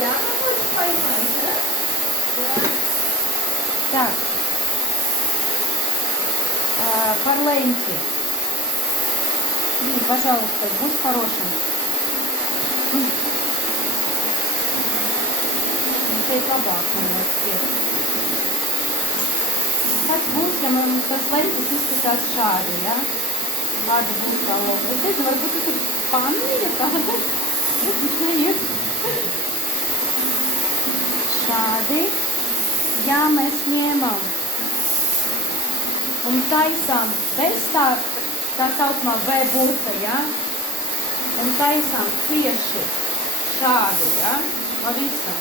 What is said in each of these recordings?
Jā, būs paimājums, ne? Так. Par ленти. Блин, пожалуйста, будь хорошим. Šeit labāk, man liekas, Kāds būs, ja mums tas lentis izskatās šādi, ja? Kāda būs tā loga? Es nezinu, varbūt tas ir pannīja kāda. Neiet. Šādi. Ja mēs ņemam un taisām bez tā saucamā V burta, ja? Un taisām tieši šādi, ja? Pa visam.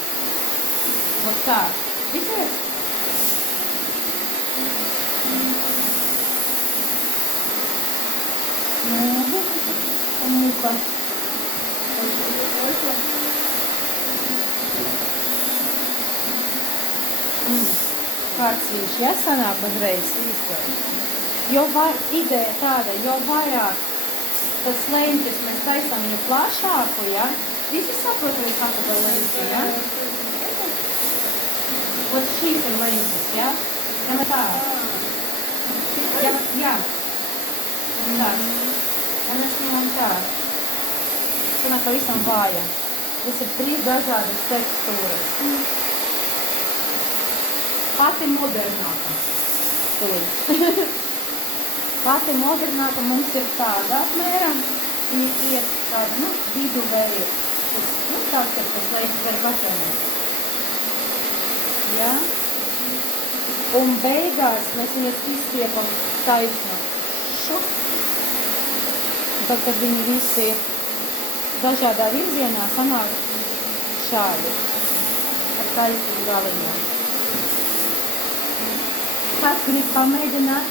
Вот так. Видите? Муха. Kāds viņš jāsanāk uzreiz īstais. Jo ideja tāda, jo vairāk tas lentis mēs taisām viņu plašāku, ja? Visi saprot, vai saka par lenti, ja? Вот šīs ir lentis, ja? Ja mēs tā. Jā. Tā. Ja mēs ņemam tā. Sanāk pavisam vāja. Tas ir 3 dažādas tekstūras. Pati modernāka. Pati modernāka mums ir tāda apmēram. Viņa iet tāda, viduvēja. Tāds ir tas lentis ar batoniem. Ja? Un beigās mēs viņas izstiepam taisnu. Tad, kad viņi visi ir dažādā virzienā, sanāk šādi. Ar taisnu galiņā. Kāds grib pamēģināt?